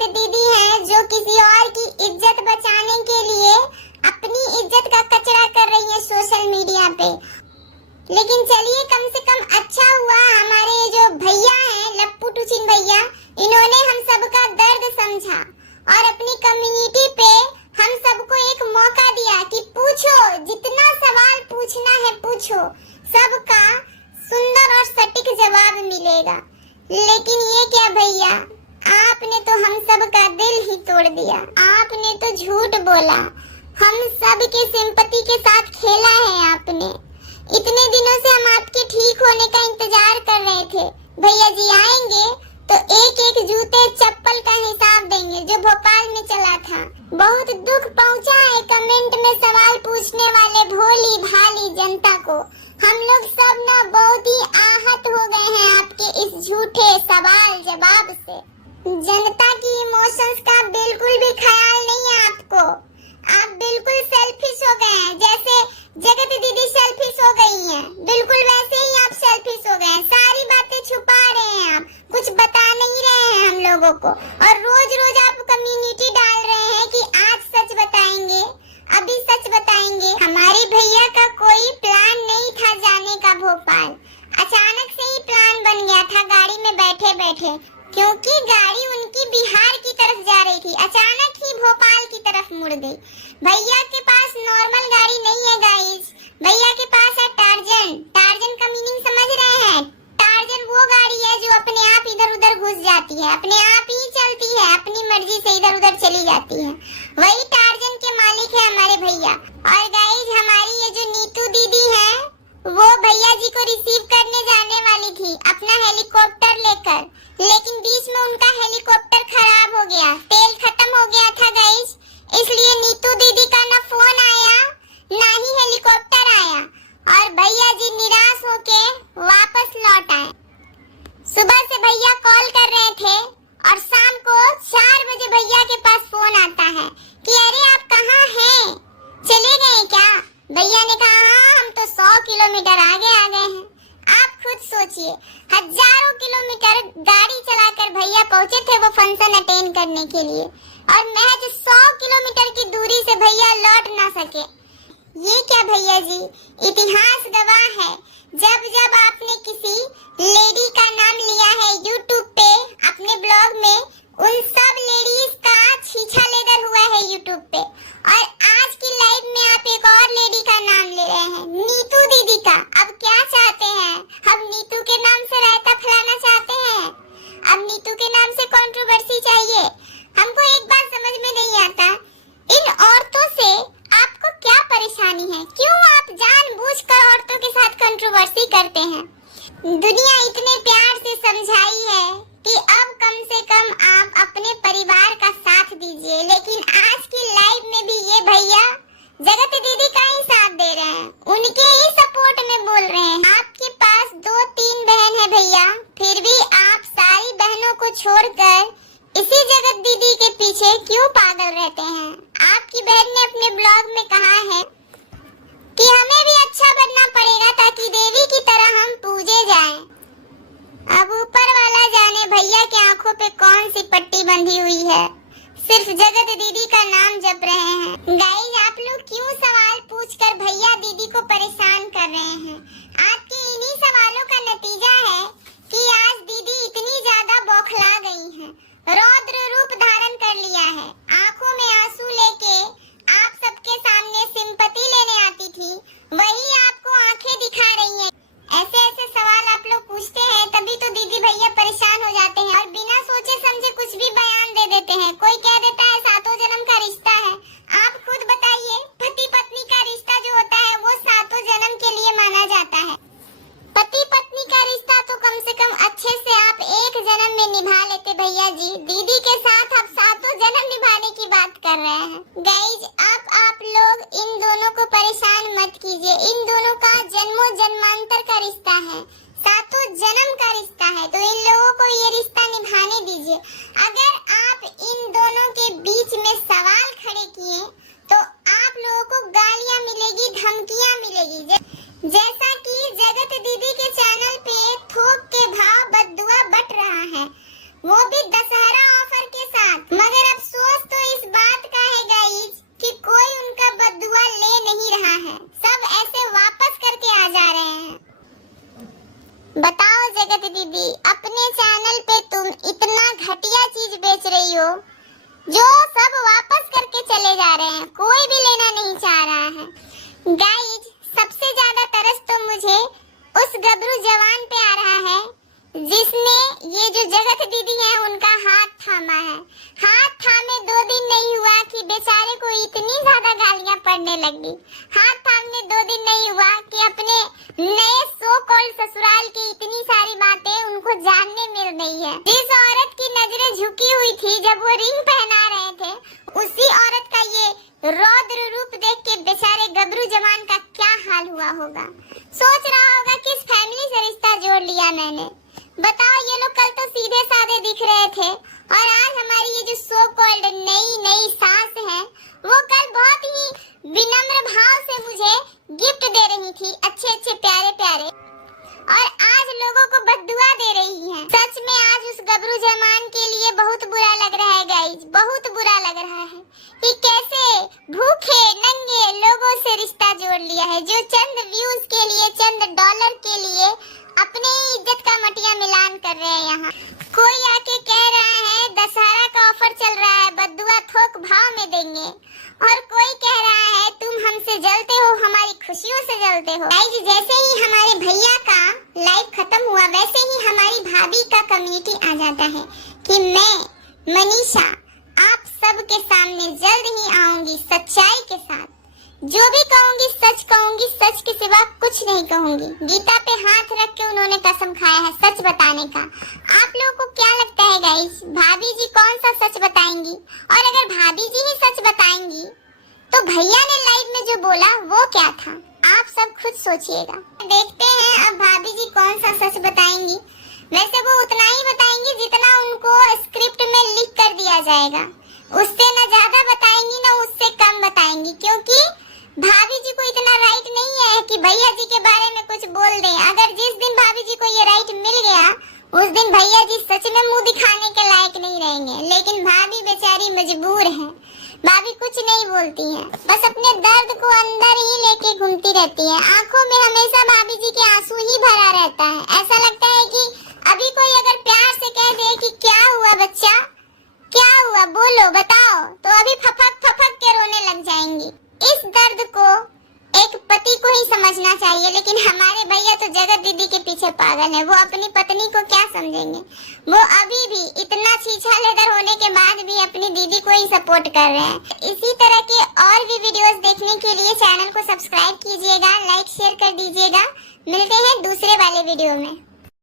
जगत दीदी हैं जो किसी और की इज्जत बचाने के लिए अपनी इज्जत का कचरा कर रही है सोशल मीडिया पे। लेकिन चलिए, कम से कम अच्छा हुआ हमारे जो भैया हैं लप्पू टुचिन भैया, इन्होंने हम सबका दर्द समझा और अपनी कम्युनिटी पे हम सबको एक मौका दिया कि पूछो, जितना सवाल पूछना है पूछो, सबका सुंदर और सटीक जवाब मिलेगा। लेकिन ये क्या भैया, आपने तो हम सब का दिल ही तोड़ दिया। आपने तो झूठ बोला, हम सब के सिंपैथी के साथ खेला है आपने। इतने दिनों से हम आपके ठीक होने का इंतजार कर रहे थे। भैया जी आएंगे तो एक एक जूते चप्पल का हिसाब देंगे जो भोपाल में चला था। बहुत दुख पहुंचा है कमेंट में सवाल पूछने वाले भोली भाली जनता को। हम लोग सब ना बहुत ही आहत हो गए हैं आपके इस झूठे सवाल जवाब से। जनता की इमोशंस का बिल्कुल भी ख्याल नहीं है आपको। आप बिल्कुल सेल्फिश हो गए हैं, जैसे जगत दीदी सेल्फिश हो गई हैं, बिल्कुल वैसे ही आप सेल्फिश हो गए हैं। सारी बातें छुपा रहे हैं आप, कुछ बता नहीं रहे हैं हम लोगों को, और रोज रोज आप कम्युनिटी डाल रहे हैं कि आज सच बताएंगे, अभी सच बताएंगे। हमारे भैया का कोई प्लान नहीं था जाने का भोपाल, अचानक से ही प्लान बन गया था गाड़ी में बैठे बैठे, क्योंकि गाड़ी उनकी बिहार की तरफ जा रही थी, अचानक ही भोपाल की तरफ मुड़ गई। भैया के पास नॉर्मल गाड़ी नहीं है गाइस, भैया के पास है टार्जन। टार्जन का मीनिंग समझ रहे हैं? टार्जन वो गाड़ी है जो अपने आप इधर उधर घुस जाती है, अपने आप ही चलती है, अपनी मर्जी से इधर उधर चली जाती है। वही टार्जन के मालिक है हमारे भैया। और गाइस, हमारी ये जो नीतू दीदी है, वो भैया जी को रिसीव करने जाने वाली थी अपना हेलीकॉप्टर लेकर, लेकिन बीच में उनका हेलीकॉप्टर खराब हो गया, तेल खत्म हो गया था गाइस, इसलिए नीतू दीदी का ना फोन आया ना ही हेलीकॉप्टर आया, और भैया जी निराश होके वापस लौट आए। सुबह से भैया कॉल कर रहे थे और शाम को 4 बजे भैया के पास फोन आता है कि अरे आप कहाँ हैं, चले गए क्या? भैया ने कहा हाँ, हम तो 100 किलोमीटर आगे आ गए हैं। आप खुद सोचिए, हजारों किलोमीटर गाड़ी चलाकर भैया पहुंचे थे वो फंक्शन अटेंड करने के लिए, और महज 100 किलोमीटर की दूरी से भैया लौट ना सके। ये क्या भैया जी, इतिहास गवाह है, जब जब आपने किसी लेडी का नाम लिया है यूट्यूब पे अपने ब्लॉग में, उन सब लेडीज का छीछा लेदर हुआ है यूट्यूब पे, और आज की लाइव में आप एक और लेडी का नाम ले रहे हैं, नीतू दीदी का। अब क्या चाहते हैं? हम नीतू के नाम से रायता फैलाना चाहते हैं? अब नीतू के नाम से कंट्रोवर्सी चाहिए? हमको एक बात समझ में नहीं आता, इन औरतों से आपको क्या परेशानी है? क्यों आप जानबूझकर औरतों के साथ कंट्रोवर्सी करते हैं? दुनिया इतने प्यार से समझाई है कि अब कम से कम आप अपने परिवार का साथ दीजिए, लेकिन आज की लाइव में भी ये भैया जगत दीदी का ही साथ दे रहे हैं, उनके ही सपोर्ट में बोल रहे हैं। आपके पास 2-3 बहन है भैया, फिर भी आप सारी बहनों को छोड़कर इसी जगत दीदी के पीछे क्यों पागल रहते हैं? आपकी बहन ने अपने ब्लॉग में कहा है कि हमें भी अच्छा बनना पड़ेगा ताकि देवी की तरह हम पूजे जाएं। अब ऊपर वाला जाने भैया के आंखों पे कौन सी पट्टी बंधी हुई है, सिर्फ जगत दीदी का नाम जप रहे हैं। गाइस, आप लोग क्यों सवाल पूछकर भैया दीदी को परेशान कर रहे हैं? आपके इन्हीं सवालों का नतीजा है कि आज दीदी इतनी ज्यादा बौखला गई हैं, रौद्र रूप धारण कर लिया है। आंखों में आंसू लेके आप सबके सामने सिंपैथी लेने आती थी, वही आपको आंखें दिखा रही हैं। ऐसे ऐसे सवाल आप लोग पूछते हैं तभी तो दीदी भैया परेशान हो जाते हैं और बिना सोचे समझे कुछ भी बयान दे देते हैं। कोई कह देता है 7 जन्म का रिश्ता है। आप खुद बताइए, पति पत्नी का रिश्ता जो होता है वो 7 जन्म के लिए माना जाता है। पति पत्नी का रिश्ता तो कम से कम अच्छे से आप 1 जन्म में निभा लेते भैया जी, दीदी के साथ आप 7 जन्म निभाने की बात कर रहे हैं। गाइज, आप लोग इन दोनों को परेशान मत कीजिए, इन दोनों का जन्मों जन्मांतर का रिश्ता है, 7 जन्म का रिश्ता है, तो इन लोगों को ये रिश्ता निभाने दीजिए। अगर आप इन दोनों के बीच में सवाल खड़े किए तो आप लोगों को गालियां मिलेगी, धमकियां मिलेगी। जैसा कि जगत दीदी के चैनल पे थोक के भाव बद्दुआ बट रहा है, वो भी दशहरा ऑफर के साथ। वीडियो जो सब वापस करके चले जा रहे हैं, कोई भी लेना नहीं चाह रहा है। गाइज, सबसे ज्यादा तरस तो मुझे उस गबरू जवान पे आ रहा है जिसने ये जो जगत दीदी है उनका हाथ थामा है। हाथ थामे 2 दिन नहीं हुआ कि बेचारे को इतनी ज्यादा गालियां पड़ने लगी। हाथ थामने 2 दिन नहीं हुआ कि अपने नए सो कॉल्ड ससुराल की इतनी सारी बातें उनको जानने मिल रही है। जिस औरत की नजरें झुकी हुई थी जब वो रिंग पहना रहे थे, उसी औरत का ये रौद्र रूप देख के बेचारे गबरू जवान का क्या हाल हुआ होगा। सोच रहा होगा कि इस फैमिली से रिश्ता जोड़ लिया मैंने। बताओ, ये लोग कल तो सीधे साधे दिख रहे थे और आज हमारी ये जो सो कॉल्ड नई सास है वो कल बहुत ही विनम्र भाव से मुझे गिफ्ट दे रही थी, अच्छे प्यारे प्यारे, और आज लोगों को बद्दुआ दे रही है। सच में आज उस गबरू जवान के लिए बहुत बुरा लग रहा है गाइज, बहुत बुरा लग रहा है कि कैसे भूखे नंगे लोगों से रिश्ता जोड़ लिया है, जो चंद व्यूज के लिए, चंद डॉलर के लिए अपने इज्जत का मटिया मिलान कर रहे हैं। यहाँ कोई आके कह रहा है दशहरा का ऑफर चल रहा है, बद्दुआ थोक भाव में देंगे, और कोई कह रहा है तुम हमसे जलते हो, हमारी खुशियों से जलते हो। गाइस, जैसे ही हमारे भैया का लाइव खत्म हुआ वैसे ही हमारी भाभी का कम्युनिटी आ जाता है कि मैं मनीषा आप सबके सामने जल्द ही आऊंगी सच्चाई के साथ। जो भी कहूंगी, सच के सिवा कुछ नहीं कहूंगी। गीता पे हाथ रख के उन्होंने कसम खाया है सच बताने का। आप लोगों को क्या लगता है गाइस, भाभी जी कौन सा सच बताएंगी? और अगर भाभी जी ही सच बताएंगी तो भैया ने लाइव में जो बोला वो क्या था? आप सब खुद सोचिएगा। देखते हैं अब भाभी जी कौन सा सच बताएंगी। वैसे वो उतना ही बताएंगी जितना उनको स्क्रिप्ट में लिख कर दिया जाएगा, उससे न ज्यादा बताएंगी न उससे कम बताएंगी, क्योंकि भाभी जी को इतना राइट नहीं है कि भैया जी के बारे में कुछ बोल दें। अगर जिस दिन भाभी जी को ये राइट मिल गया उस दिन भैया जी सच में मुंह दिखाने के लायक नहीं रहेंगे। लेकिन भाभी बेचारी मजबूर है, भाभी कुछ नहीं बोलती है, बस अपने दर्द को अंदर ही लेके घूमती रहती है। आंखों में हमेशा भाभी जी के आंसू ही भरा रहता है। ऐसा लगता है कि अभी कोई अगर प्यार से कह दे कि क्या हुआ बच्चा, क्या हुआ बोलो बताओ, तो अभी फफक के रोने लग जाएंगी। इस दर्द को एक पति को ही समझना चाहिए, लेकिन हमारे भैया तो जगत दीदी के पीछे पागल है। वो अपनी पत्नी को क्या समझेंगे? वो अभी भी इतना छीछा लेदर होने के बाद भी अपनी दीदी को ही सपोर्ट कर रहे हैं। इसी तरह के और भी वीडियोस देखने के लिए चैनल को सब्सक्राइब कीजिएगा, लाइक शेयर कर दीजिएगा। मिलते हैं दूसरे वाले वीडियो में।